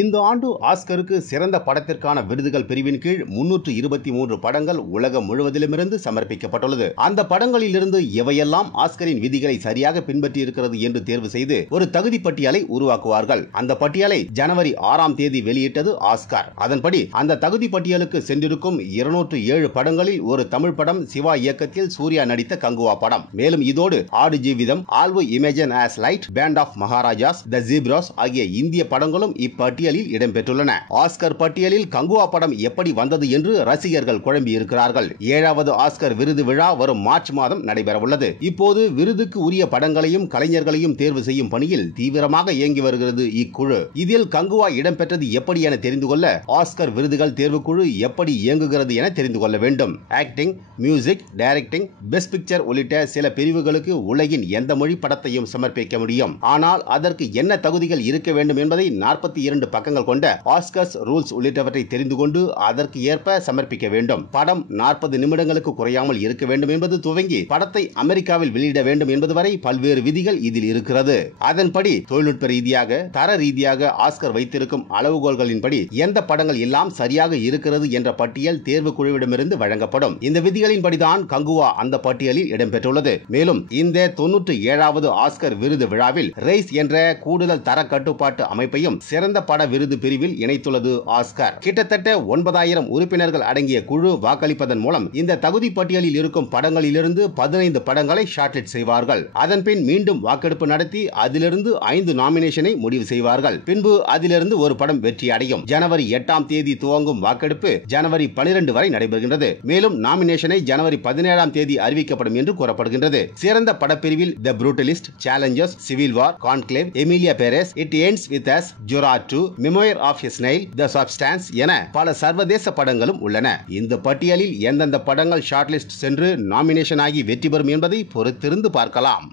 இந்த ஆண்டு ஆஸ்கருக்கு சிறந்த படத்திற்கான விருதுகள் பிரிவின் கீழ் 323 படங்கள் உலகம் முழுவதிலுமிருந்து சமர்ப்பிக்கப்பட்டுள்ளது. அந்த படங்களிலிருந்து எவையெல்லாம் ஆஸ்கரின் விதிகளை சரியாக பின்பற்றி இருக்கிறது என்று தேர்வு செய்து ஒரு தகுதி பட்டியலை உருவாக்குவார்கள். அந்த பட்டியலை ஜனவரி 6ஆம் தேதி வெளியிட்டது ஆஸ்கர். அதன்படி அந்த தகுதி பட்டியலுக்கு சென்றிருக்கும் 207 படங்களில் ஒரு தமிழ் படம் சிவா இயக்கத்தில் சூர்யா நடித்த கங்குவா படம். மேலும் இதோடு Aadu Jeevitham, All We Imagine as Light, Band of Maharajas, The Zebras ஆகிய இந்திய படங்களும் இப்பட்டியலில் இடம்பெற்றுள்ளன. ஆஸ்கர் பட்டியலில் கங்குவா படம் எப்படி வந்தது என்று ரசிகர்கள் குழம்பி இருக்கிறார்கள். 7வது ஆஸ்கர் விருது விழா வரும் மார்ச் மாதம் நடைபெறவுள்ளது. இப்போது விருதுக்கு உரிய படங்களையும் கலைஞர்களையும் தேர்வு செய்யும் பணியில் தீவிரமாக இயங்கி வருகிறது இக்குழு. இதில் கங்குவா இடம்பெற்றது எப்படி என தெரிந்து கொள்ள ஆஸ்கர் விருதுகள் தேர்வுக்குழு எப்படி இயங்குகிறது என தெரிந்து கொள்ள வேண்டும். Acting, music, directing, best picture உள்ளிட்ட சில பிரிவுகளுக்கு உலகின் எந்த மொழி படத்தையும் சமர்ப்பிக்க முடியும். ஆனால் அதற்கு என்ன தகுதிகள் இருக்க வேண்டும் என்பதை 42 பக்கங்கள் கொண்ட ஆஸ்கர்ஸ் ரூல்ஸ் உள்ளிட்டவற்றை தெரிந்து கொண்டு அதற்கு ஏற்ப சமர்ப்பிக்க வேண்டும். படம் 40 நிமிடங்களுக்கு குறையாமல் இருக்க வேண்டும் என்பது துவங்கி படத்தை அமெரிக்காவில் வெளியிட வேண்டும் என்பது வரை பல்வேறு விதிகள் இதில் இருக்கிறது. அதன்படி தொழில்நுட்ப ரீதியாக, தர ரீதியாக ஆஸ்கர் வைத்திருக்கும் அளவுகோல்களின்படி எந்த படங்கள் எல்லாம் சரியாக இருக்கிறது என்ற பட்டியல் தேர்வு குழுவிடமிருந்து வழங்கப்படும். இந்த விதிகளின்படிதான் கங்குவா அந்த பட்டியலில் இடம்பெற்றுள்ளது. மேலும் இந்த 97வது ஆஸ்கர் விருது விழாவில் ரைஸ் என்ற கூடுதல் தர கட்டுப்பாட்டு அமைப்பையும் சிறந்த பட விருது பிரிவில் இணைத்துள்ளது ஆஸ்கர். கிட்டத்தட்ட 9000 உறுப்பினர்கள் அடங்கிய குழு வாக்களிப்பதன் மூலம் இந்த தகுதி பட்டியலில் இருக்கும் படங்களிலிருந்து 15 படங்களை ஷார்ட்லிஸ்ட் செய்வார்கள். அதன்பின் மீண்டும் வாக்கெடுப்பு நடத்தி அதிலிருந்து 5 நாமினேஷனை முடிவு செய்வார்கள். பின்பு அதிலிருந்து ஒரு படம் வெற்றி அடையும். ஜனவரி 8ஆம் தேதி துவங்கும் வாக்கெடுப்பு ஜனவரி 12 வரை நடைபெறுகின்றது. மேலும் நாமினேஷனை ஜனவரி 17ஆம் தேதி அறிவிக்கப்படும் என்று கூறப்படுகின்றது. சிறந்த படப்பிரிவில் The Brutalist, Challengers, Civil War, Conclave, Emilia Perez, It Ends With Us, ஜுரா 2, Memoir of a Snail, The Substance என பல சர்வதேச படங்களும் உள்ளன. இந்த பட்டியலில் எந்தெந்த படங்கள் ஷார்ட்லிஸ்ட் சென்று நாமினேஷன் ஆகி வெற்றி பெறும் என்பதை பொறுத்திருந்து பார்க்கலாம்.